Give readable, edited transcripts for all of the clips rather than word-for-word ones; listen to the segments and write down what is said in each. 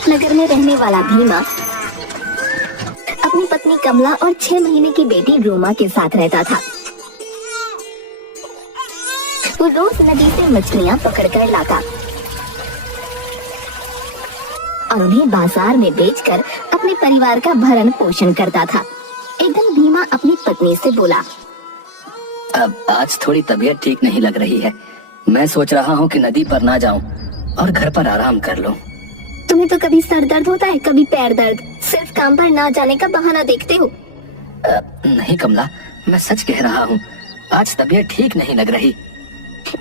रूपनगर में रहने वाला भीमा अपनी पत्नी कमला और 6 महीने की बेटी रोमा के साथ रहता था। वो रोज नदी से मछलियां पकड़कर लाता और उन्हें बाजार में बेचकर अपने परिवार का भरण पोषण करता था। एक दिन भीमा अपनी पत्नी से बोला, अब आज थोड़ी तबीयत ठीक नहीं लग रही है। मैं सोच रहा हूँ कि नदी पर ना जाऊं और घर पर आराम कर लूं। तुम्हें तो कभी सर दर्द होता है, कभी पैर दर्द, सिर्फ काम पर ना जाने का बहाना देखते हो। नहीं कमला, मैं सच कह रहा हूँ, आज तबीयत ठीक नहीं लग रही।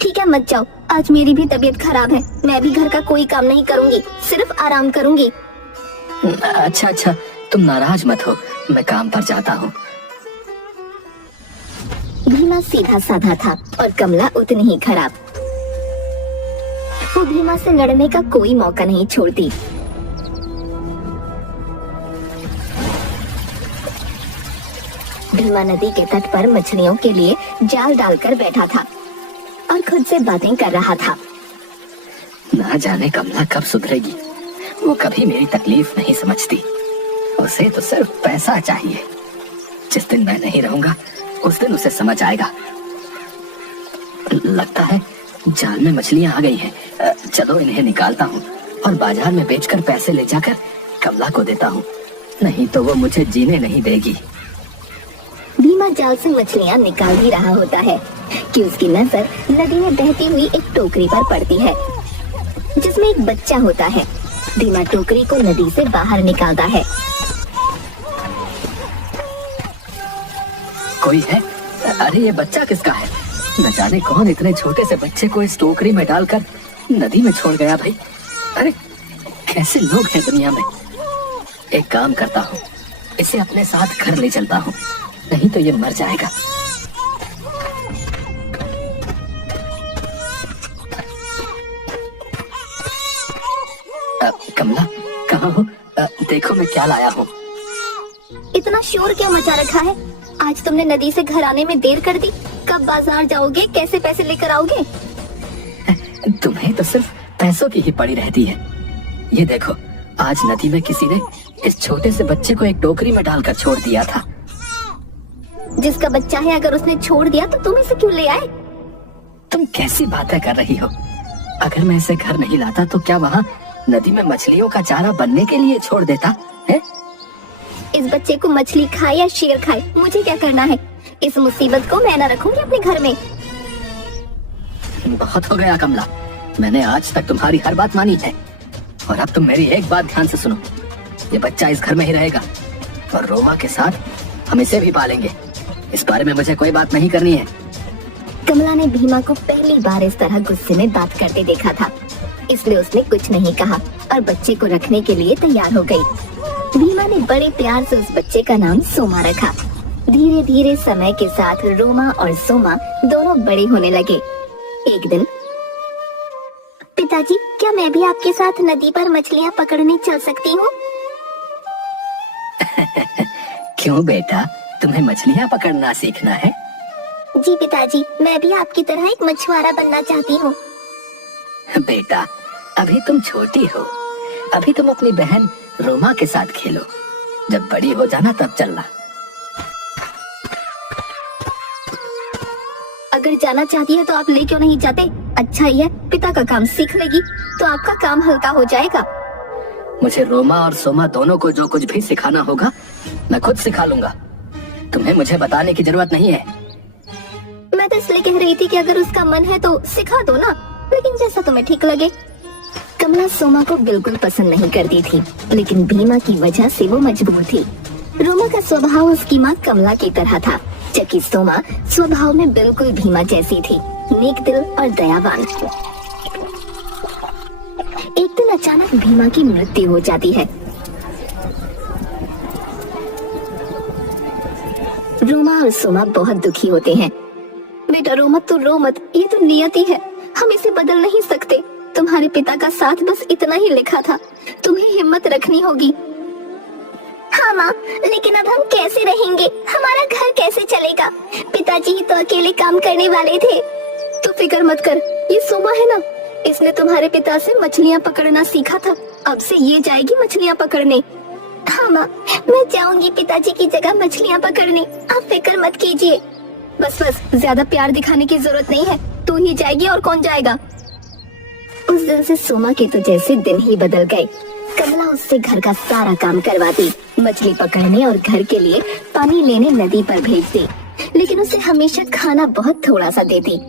ठीक है, मत जाओ। आज मेरी भी तबीयत खराब है। मैं भी घर का कोई काम नहीं करूँगी, सिर्फ आराम करूँगी। अच्छा, तुम नाराज मत हो, मैं काम पर जाता हूँ। भीमा सीधा साधा था और कमला उतनी ही खराब। वो भीमा से लड़ने का कोई मौका नहीं छोड़ती। भीमा नदी के तट पर मछलियों के लिए जाल डालकर बैठा था और खुद से बातें कर रहा था। ना जाने कमला कब सुधरेगी। वो कभी मेरी तकलीफ नहीं समझती। उसे तो सिर्फ पैसा चाहिए। जिस दिन मैं नहीं रहूंगा उस दिन उसे समझ आएगा। लगता है जाल में मछलियां आ गई हैं। चलो इन्हें निकालता हूँ और बाजार में बेचकर पैसे ले जाकर कमला को देता हूँ, नहीं तो वो मुझे जीने नहीं देगी। भीमा जाल से मछलियां निकाल ही रहा होता है कि उसकी नजर नदी में बहती हुई एक टोकरी पर पड़ती है जिसमें एक बच्चा होता है। भीमा टोकरी को नदी से बाहर निकालता है। कोई है? अरे ये बच्चा किसका है? न जाने कौन इतने छोटे से बच्चे को इस टोकरी में डालकर नदी में छोड़ गया भाई। अरे कैसे लोग हैं दुनिया में। एक काम करता हूँ, इसे अपने साथ घर ले चलता हूँ, नहीं तो ये मर जाएगा। कमला कहाँ हो? देखो मैं क्या लाया हूँ। इतना शोर क्यों मचा रखा है? आज तुमने नदी से घर आने में देर कर दी। कब बाजार जाओगे? कैसे पैसे लेकर आओगे? तुम्हें तो सिर्फ पैसों की ही पड़ी रहती है। ये देखो, आज नदी में किसी ने इस छोटे से बच्चे को एक टोकरी में डालकर छोड़ दिया था। जिसका बच्चा है, अगर उसने छोड़ दिया तो तुम इसे क्यों ले आए? तुम कैसी बातें कर रही हो? अगर मैं इसे घर नहीं लाता तो क्या वहाँ नदी में मछलियों का चारा बनने के लिए छोड़ देता है? इस बच्चे को मछली खाए या शेर खाए, मुझे क्या करना है? इस मुसीबत को मैं न रखूंगी अपने घर में। बहुत हो गया कमला, मैंने आज तक तुम्हारी हर बात मानी है और अब तुम मेरी एक बात ध्यान से सुनो। ये बच्चा इस घर में ही रहेगा और रोमा के साथ हम इसे भी पालेंगे। इस बारे में मुझे कोई बात नहीं करनी है। कमला ने भीमा को पहली बार इस तरह गुस्से में बात करते देखा था, इसलिए उसने कुछ नहीं कहा और बच्चे को रखने के लिए तैयार हो गई। भीमा ने बड़े प्यार से उस बच्चे का नाम सोमा रखा। धीरे धीरे समय के साथ रोमा और सोमा दोनों बड़े होने लगे। एक दिन, पिताजी, क्या मैं भी आपके साथ नदी पर मछलियाँ पकड़ने चल सकती हूँ? क्यों बेटा, तुम्हें मछलियाँ पकड़ना सीखना है? जी पिताजी, मैं भी आपकी तरह एक मछुआरा बनना चाहती हूँ। बेटा, अभी तुम छोटी हो, अभी तुम अपनी बहन रोमा के साथ खेलो। जब बड़ी हो जाना तब चलना। अगर जाना चाहती है तो आप ले क्यों नहीं जाते? अच्छा ही है, पिता का काम सीख लेगी तो आपका काम हल्का हो जाएगा। मुझे रोमा और सोमा दोनों को जो कुछ भी सिखाना होगा मैं खुद सिखा लूंगा। तुम्हें मुझे बताने की जरूरत नहीं है। मैं तो इसलिए कह रही थी कि अगर उसका मन है तो सिखा दो ना, लेकिन जैसा तुम्हें ठीक लगे। कमला सोमा को बिल्कुल पसंद नहीं करती थी, लेकिन भीमा की वजह से वो मजबूर थी। रोमा का स्वभाव उसकी माँ कमला की तरह था, जबकि सोमा स्वभाव में बिल्कुल भीमा जैसी थी, नेक दिल और दयावान। एक दिन अचानक भीमा की मृत्यु हो जाती है। रोमा और सोमा बहुत दुखी होते हैं। बेटा रोमा, तू रो मत, ये तो नियति है, हम इसे बदल नहीं सकते। तुम्हारे पिता का साथ बस इतना ही लिखा था, तुम्हें हिम्मत रखनी होगी। हाँ माँ, लेकिन अब हम कैसे रहेंगे? हमारा घर कैसे चलेगा? पिताजी ही तो अकेले काम करने वाले थे। तू फिक्र मत कर, ये सोमा है ना, इसने तुम्हारे पिता से मछलियाँ पकड़ना सीखा था, अब से ये जाएगी मछलियाँ पकड़ने। हाँ माँ, मैं जाऊंगी पिताजी की जगह मछलियाँ पकड़ने, आप फिक्र मत कीजिए। बस बस, ज्यादा प्यार दिखाने की जरूरत नहीं है, तू ही जाएगी और कौन जाएगा। उस दिन से सोमा के तो जैसे दिन ही बदल गए। कमला उससे घर का सारा काम करवाती, मछली पकड़ने और घर के लिए पानी लेने नदी पर भेजती, लेकिन उसे हमेशा खाना बहुत थोड़ा सा देती।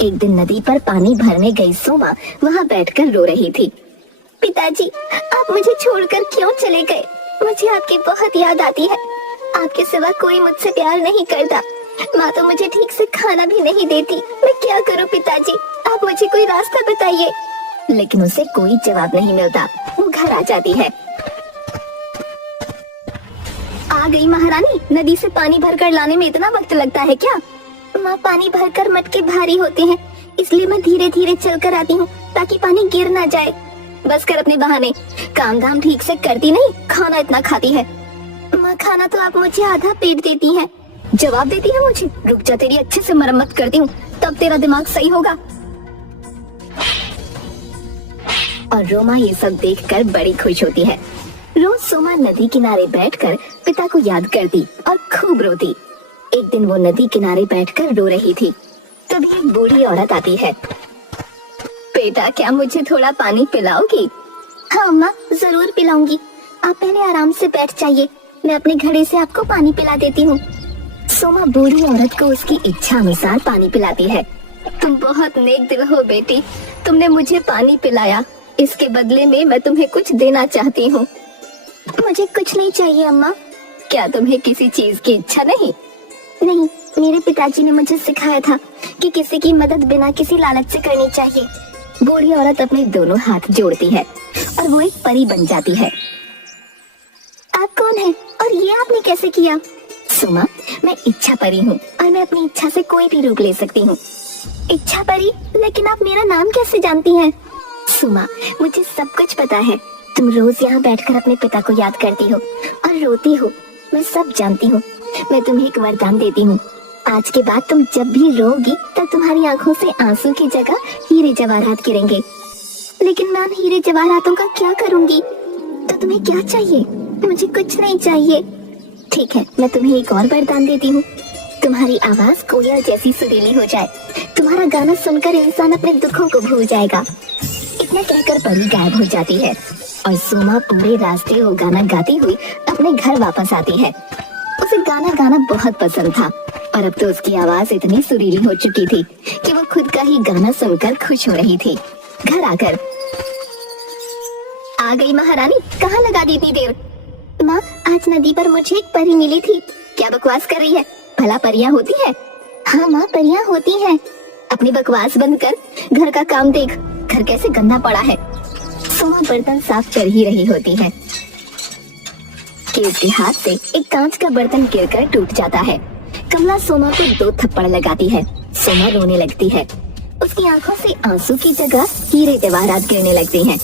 एक दिन नदी पर पानी भरने गई सोमा वहाँ बैठकर रो रही थी। पिताजी, आप मुझे छोड़कर क्यों चले गए? मुझे आपकी बहुत याद आती है। आपके सिवा कोई मुझसे प्यार नहीं करता। माँ तो मुझे ठीक से खाना भी नहीं देती। मैं क्या करूँ पिताजी, आप मुझे कोई रास्ता बताइए। लेकिन उसे कोई जवाब नहीं मिलता। वो घर आ जाती है। आ गई महारानी, नदी से पानी भरकर लाने में इतना वक्त लगता है क्या? माँ, पानी भरकर मटके भारी होते हैं, इसलिए मैं धीरे धीरे चलकर आती हूँ ताकि पानी गिर ना जाए। बस कर अपने बहाने, काम धाम ठीक से करती नहीं, खाना इतना खाती है। माँ, खाना तो आप मुझे आधा पेट देती हैं। जवाब देती है मुझे? रुक जा, तेरी अच्छे से मरम्मत करती हूँ, तब तेरा दिमाग सही होगा। और रोमा ये सब देखकर बड़ी खुश होती है। रोज सोमा नदी किनारे बैठकर पिता को याद करती और खूब रोती। एक दिन वो नदी किनारे बैठकर रो रही थी, तभी एक बूढ़ी औरत आती है। बेटा, क्या मुझे थोड़ा पानी पिलाओगी? हाँ अम्मा, जरूर पिलाऊंगी। आप पहले आराम से बैठ जाइए, मैं अपने घड़े से आपको पानी पिला देती हूँ। सोमा बूढ़ी औरत को उसकी इच्छा अनुसार पानी पिलाती है। तुम बहुत नेक दिल हो बेटी, तुमने मुझे पानी पिलाया, इसके बदले में मैं तुम्हें कुछ देना चाहती हूँ। मुझे कुछ नहीं चाहिए अम्मा। क्या तुम्हें किसी चीज की इच्छा नहीं? नहीं, मेरे पिताजी ने मुझे सिखाया था कि किसी की मदद बिना किसी लालच से करनी चाहिए। बूढ़ी औरत अपने दोनों हाथ जोड़ती है और वो एक परी बन जाती है। आप कौन हैं और ये आपने कैसे किया? सोमा, मैं इच्छा परी हूँ और मैं अपनी इच्छा से कोई भी रूप ले सकती हूँ। इच्छा परी? लेकिन आप मेरा नाम कैसे जानती हैं? सोमा, मुझे सब कुछ पता है। तुम रोज यहाँ बैठकर अपने पिता को याद करती हो और रोती हो, मैं सब जानती हूँ। मैं तुम्हें एक वरदान देती हूँ, आज के बाद तुम जब भी रोगी तब तुम्हारी आंखों से आंसू की जगह हीरे जवाहरात गिरेंगे। लेकिन मैं हीरे जवाहरातों का क्या करूँगी? तो तुम्हें क्या चाहिए? मुझे कुछ नहीं चाहिए। ठीक है, मैं तुम्हें एक और वरदान देती हूँ। तुम्हारी आवाज कोयल जैसी सुरीली हो जाए, तुम्हारा गाना सुनकर इंसान अपने दुखों को भूल जाएगा। इतना कहकर परी गायब हो जाती है और सोमा पूरे रास्ते वो गाना गाती हुई अपने घर वापस आती है। उसे गाना गाना बहुत पसंद था और अब तो उसकी आवाज इतनी सुरीली हो चुकी थी कि वो खुद का ही गाना सुनकर खुश हो रही थी। घर आकर, आ गई महारानी, कहाँ लगा दी इतनी देर? माँ, आज नदी पर मुझे एक परी मिली थी। क्या बकवास कर रही है? भला परियां होती है? हाँ माँ, परियां होती हैं। अपनी बकवास बंद कर घर का काम देख, घर कैसे गंदा पड़ा है। सोमा बर्तन साफ कर ही रही होती है कि उसके हाथ से एक कांच का बर्तन गिरकर टूट जाता है। कमला सोमा को 2 थप्पड़ लगाती है। सोमा रोने लगती है। उसकी आंखों से आंसू की जगह हीरे जवाहरात गिरने लगती हैं।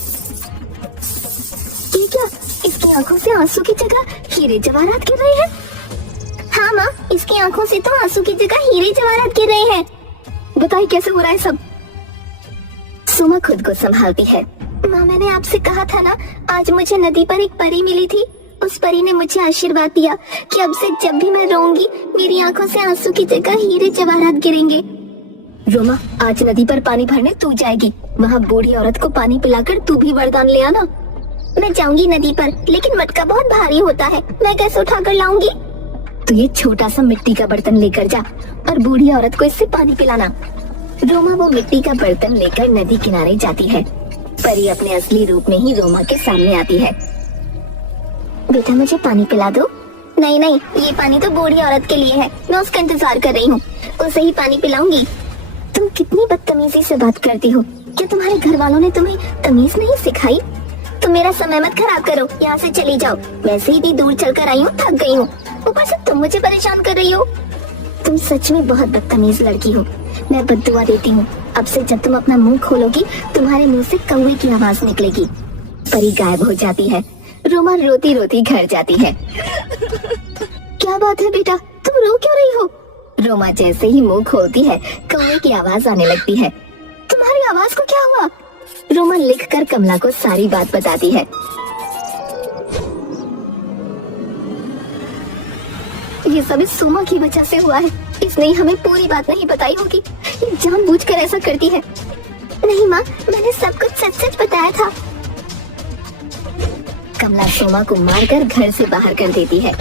ये क्या? इसकी आंखों से आंसू की जगह हीरे जवाहरात गिर रहे हैं? हाँ माँ, इसकी आंखों से तो आंसू की जगह हीरे जवाहरात गिर रहे हैं। बताइए कैसे हो रहा है सब? सोमा खुद को संभालती है। माँ, मैंने आपसे कहा था ना, आज मुझे नदी पर एक परी मिली थी। उस परी ने मुझे आशीर्वाद दिया कि अब से जब भी मैं रोऊंगी मेरी आंखों से आंसू की जगह हीरे जवाहरात गिरेंगे। रोमा, आज नदी पर पानी भरने तू जाएगी, वहाँ बूढ़ी औरत को पानी पिलाकर तू भी वरदान ले आना। मैं जाऊंगी नदी पर, लेकिन मटका बहुत भारी होता है, मैं कैसे उठाकर लाऊंगी? तो ये छोटा सा मिट्टी का बर्तन लेकर जा और बूढ़ी औरत को इससे पानी पिलाना। रोमा वो मिट्टी का बर्तन लेकर नदी किनारे जाती है। परी अपने असली रूप में ही रोमा के सामने आती है। बेटा, मुझे पानी पिला दो। नहीं नहीं, ये पानी तो बूढ़ी औरत के लिए है, मैं उसका इंतजार कर रही हूँ, उसे ही पानी पिलाऊंगी। तुम कितनी बदतमीजी से बात करती हो, क्या तुम्हारे घर वालों ने तुम्हें तमीज नहीं सिखाई? तुम मेरा समय मत खराब करो, यहाँ से चली जाओ। वैसे ही दूर चलकर आई हूँ, थक गई हूँ, ऊपर से तुम मुझे परेशान कर रही हो। तुम सच में बहुत बदतमीज लड़की हो। मैं बद्दुआ देती हूँ, अब से जब तुम अपना मुंह खोलोगी तुम्हारे मुंह से कौवे की आवाज निकलेगी। परी गायब हो जाती है। रोमा रोती रोती घर जाती है। क्या बात है बेटा, तुम रो क्यों रही हो? रोमा जैसे ही मुंह खोलती है कौवे की आवाज आने लगती है। तुम्हारी आवाज को क्या हुआ? रोमा लिखकर कमला को सारी बात बताती है। ये सब इस सोमा की वजह से हुआ है। इसने हमें पूरी बात नहीं बताई होगी। ये जानबूझकर ऐसा करती है। नहीं माँ, मैंने सब कुछ सच सच बताया था। कमला सोमा को मारकर घर से बाहर कर देती है।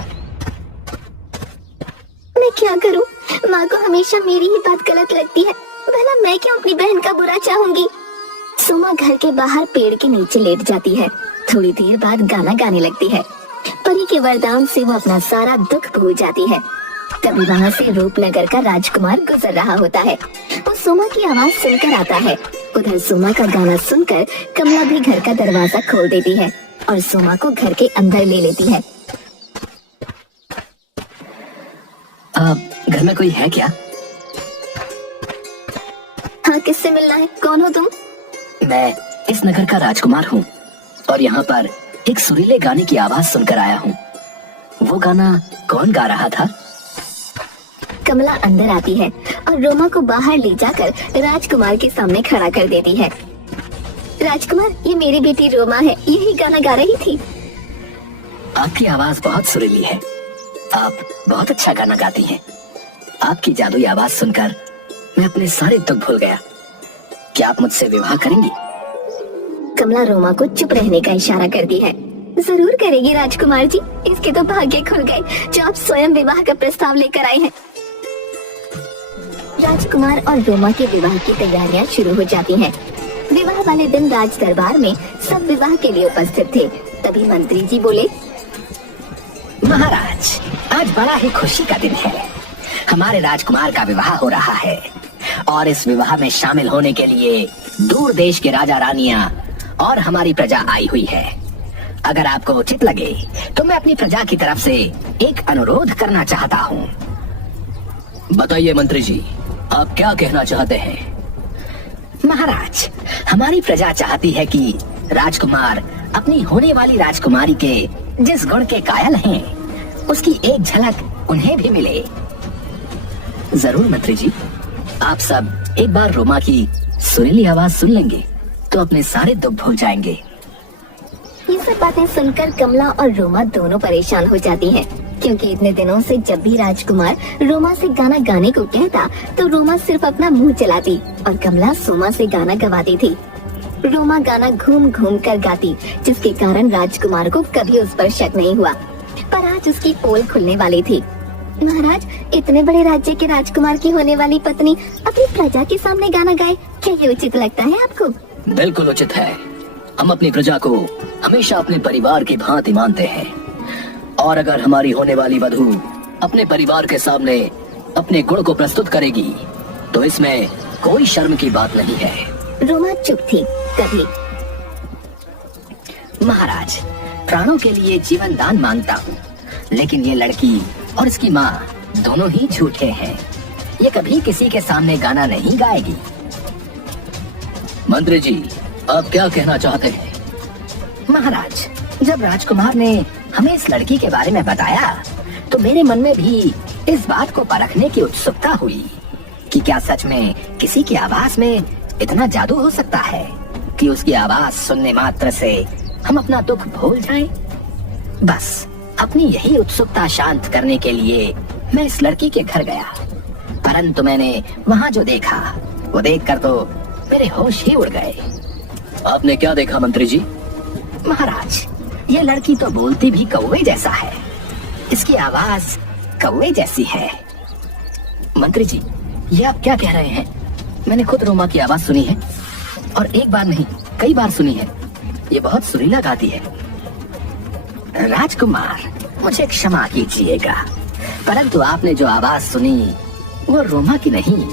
मैं क्या करूं? माँ को हमेशा मेरी ही बात गलत लगती है। भला मैं क्यों अपनी बहन का बुरा चाहूंगी? सोमा घर के बाहर पेड़ के नीचे लेट जाती है। थोड़ी देर बाद गाना गाने लगती है। परी के वरदान से वो अपना सारा दुख भूल जाती है। तभी वहाँ से रूपनगर का राजकुमार गुजर रहा होता है। वो सोमा की आवाज सुनकर आता है। उधर सोमा का गाना सुनकर कमला भी घर का दरवाजा खोल देती है और सोमा को घर के अंदर ले लेती है। घर में कोई है क्या? हाँ, किससे मिलना है? कौन हो तुम? मैं इस नगर का राजकुमार हूँ और यहाँ पर एक सुरीले गाने की आवाज सुनकर आया हूँ। वो गाना कौन गा रहा था? कमला अंदर आती है और रोमा को बाहर ले जाकर राजकुमार के सामने खड़ा कर देती है। राजकुमार, ये मेरी बेटी रोमा है। यही गाना गा रही थी। आपकी आवाज बहुत सुरीली है। आप बहुत अच्छा गाना गाती हैं। आपकी जादुई आवाज सुनकर मैं अपने सारे दुख भूल गया। क्या आप मुझसे विवाह करेंगी? कमला रोमा को चुप रहने का इशारा करती है। जरूर करेगी राजकुमार जी। इसके तो भाग्य खुल गए जो आप स्वयं विवाह का प्रस्ताव लेकर आए हैं। राजकुमार और रोमा के विवाह की तैयारियां शुरू हो जाती हैं। विवाह वाले दिन राज दरबार में सब विवाह के लिए उपस्थित थे। तभी मंत्री जी बोले, महाराज, आज बड़ा ही खुशी का दिन है। हमारे राजकुमार का विवाह हो रहा है और इस विवाह में शामिल होने के लिए दूर देश के राजा रानियां और हमारी प्रजा आई हुई है। अगर आपको उचित लगे तो मैं अपनी प्रजा की तरफ से एक अनुरोध करना चाहता हूँ। बताइए मंत्री जी, आप क्या कहना चाहते हैं? महाराज, हमारी प्रजा चाहती है कि राजकुमार अपनी होने वाली राजकुमारी के जिस गुण के कायल हैं, उसकी एक झलक उन्हें भी मिले। जरूर मंत्री जी, आप सब एक बार रोमा की सुरीली आवाज सुन लेंगे तो अपने सारे दुख भूल जाएंगे। ये सब बातें सुनकर कमला और रोमा दोनों परेशान हो जाती हैं, क्योंकि इतने दिनों से जब भी राजकुमार रोमा से गाना गाने को कहता तो रोमा सिर्फ अपना मुंह चलाती और कमला सोमा से गाना गवाती थी। रोमा गाना घूम घूम कर गाती, जिसके कारण राजकुमार को कभी उस पर शक नहीं हुआ। पर आज उसकी पोल खुलने वाली थी। महाराज, इतने बड़े राज्य के राजकुमार की होने वाली पत्नी अपनी प्रजा के सामने गाना गाए, क्या ये उचित लगता है आपको? बिल्कुल उचित है। हम अपनी प्रजा को हमेशा अपने परिवार की भांति मानते हैं और अगर हमारी होने वाली वधू अपने परिवार के सामने अपने गुण को प्रस्तुत करेगी तो इसमें कोई शर्म की बात नहीं है। रोमा चुप थी। तभी, महाराज, प्राणों के लिए जीवन दान मांगता हूँ, लेकिन ये लड़की और इसकी माँ दोनों ही झूठे हैं। ये कभी किसी के सामने गाना नहीं गाएगी। मंत्री जी, आप क्या कहना चाहते हैं? महाराज, जब राजकुमार ने हमें इस लड़की के बारे में बताया तो मेरे मन में भी इस बात को परखने की उत्सुकता हुई कि क्या सच में किसी की आवाज में इतना जादू हो सकता है कि उसकी आवाज सुनने मात्र से हम अपना दुख भूल जाएं। बस अपनी यही उत्सुकता शांत करने के लिए मैं इस लड़की के घर गया, परंतु मैंने वहाँ जो देखा वो देखकर तो मेरे होश ही उड़ गए। आपने क्या देखा मंत्री जी? महाराज, ये लड़की तो बोलती भी कौवे जैसा है। इसकी आवाज कौवे जैसी है। मंत्री जी, ये आप क्या कह रहे हैं? मैंने खुद रोमा की आवाज सुनी है और एक बार नहीं कई बार सुनी है। ये बहुत सुरीला गाती है। राजकुमार, मुझे क्षमा कीजिएगा, परंतु आपने जो आवाज सुनी वो रोमा की नहीं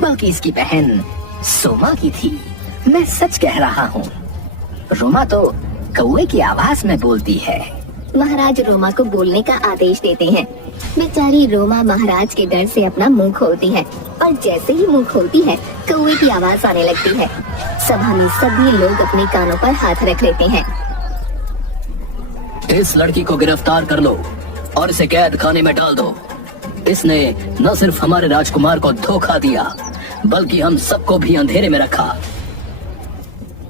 बल्कि इसकी बहन सोमा की थी। मैं सच कह रहा हूँ। रोमा तो कौवे की आवाज में बोलती है। महाराज रोमा को बोलने का आदेश देते हैं। बेचारी रोमा महाराज के डर से अपना मुंह खोलती है और जैसे ही मुंह खोलती है कौवे की आवाज आने लगती है। सभा में सभी लोग अपने कानों पर हाथ रख लेते हैं। इस लड़की को गिरफ्तार कर लो और इसे कैद खाने में डाल दो। इसने न सिर्फ हमारे राजकुमार को धोखा दिया, बल्कि हम सबको भी अंधेरे में रखा।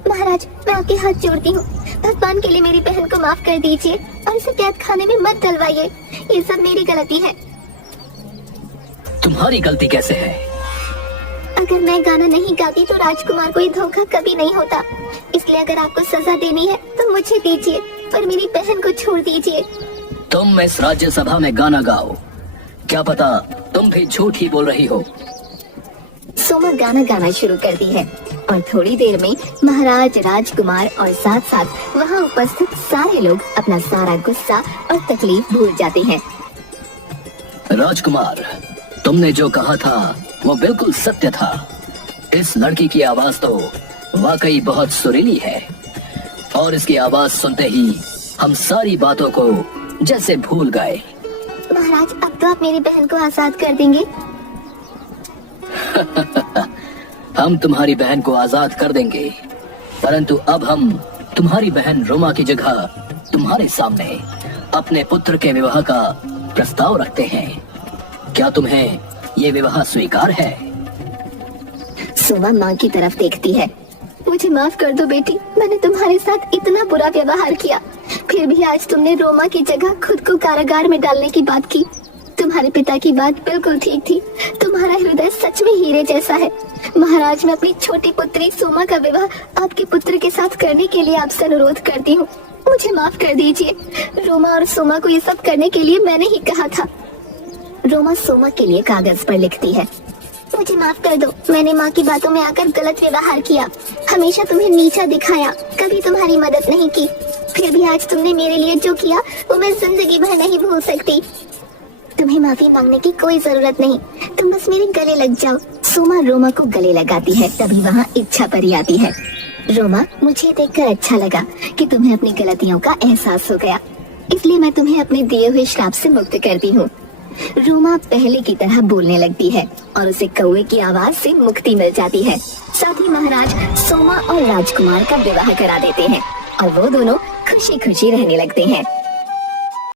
महाराज, मैं आपके हाथ जोड़ती हूँ, भगवान के लिए मेरी बहन को माफ कर दीजिए और इसे कैद खाने में मत डलवाइए। ये सब मेरी गलती है। तुम्हारी गलती कैसे है? अगर मैं गाना नहीं गाती तो राजकुमार को ये धोखा कभी नहीं होता। इसलिए अगर आपको सजा देनी है तो मुझे दीजिए, पर मेरी बहन को छोड़ दीजिए। तुम इस राज्यसभा में गाना गाओ, क्या पता तुम भी झूठ ही बोल रही हो। सोमा गाना गाना शुरू करती है और थोड़ी देर में महाराज, राजकुमार और साथ साथ वहाँ उपस्थित सारे लोग अपना सारा गुस्सा और तकलीफ भूल जाते हैं। राजकुमार, तुमने जो कहा था वो बिल्कुल सत्य था। इस लड़की की आवाज तो वाकई बहुत सुरीली है और इसकी आवाज सुनते ही हम सारी बातों को जैसे भूल गए। महाराज, अब तो आप मेरी बहन को आजाद कर देंगे। हम तुम्हारी बहन को आजाद कर देंगे, परंतु अब हम तुम्हारी बहन रोमा की जगह तुम्हारे सामने अपने पुत्र के विवाह का प्रस्ताव रखते हैं। क्या तुम्हें ये विवाह स्वीकार है? सोमा माँ की तरफ देखती है। मुझे माफ कर दो बेटी, मैंने तुम्हारे साथ इतना बुरा व्यवहार किया, फिर भी आज तुमने रोमा की जगह खुद को कारागार में डालने की बात की। तुम्हारे पिता की बात बिल्कुल ठीक थी। तुम्हारा हृदय सच में हीरे जैसा है। महाराज, मैं अपनी छोटी पुत्री सोमा का विवाह आपके पुत्र के साथ करने के लिए आपसे अनुरोध करती हूँ। मुझे माफ कर दीजिए। रोमा और सोमा को ये सब करने के लिए मैंने ही कहा था। रोमा सोमा के लिए कागज पर लिखती है। मुझे माफ कर दो, मैंने माँ की बातों में आकर गलत व्यवहार किया, हमेशा तुम्हें नीचा दिखाया, कभी तुम्हारी मदद नहीं की। फिर भी आज तुमने मेरे लिए जो किया वो मैं जिंदगी भर नहीं भूल सकती। तुम्हें माफी मांगने की कोई जरूरत नहीं, तुम बस मेरे गले लग जाओ। सोमा रोमा को गले लगाती है। तभी वहाँ इच्छा परी आती है। रोमा, मुझे देखकर अच्छा लगा कि तुम्हें अपनी गलतियों का एहसास हो गया, इसलिए मैं तुम्हें अपने दिए हुए श्राप से मुक्त करती हूँ। रोमा पहले की तरह बोलने लगती है और उसे कौवे की आवाज से मुक्ति मिल जाती है। साथ ही महाराज सोमा और राजकुमार का विवाह करा देते हैं और वो दोनों खुशी खुशी रहने लगते हैं।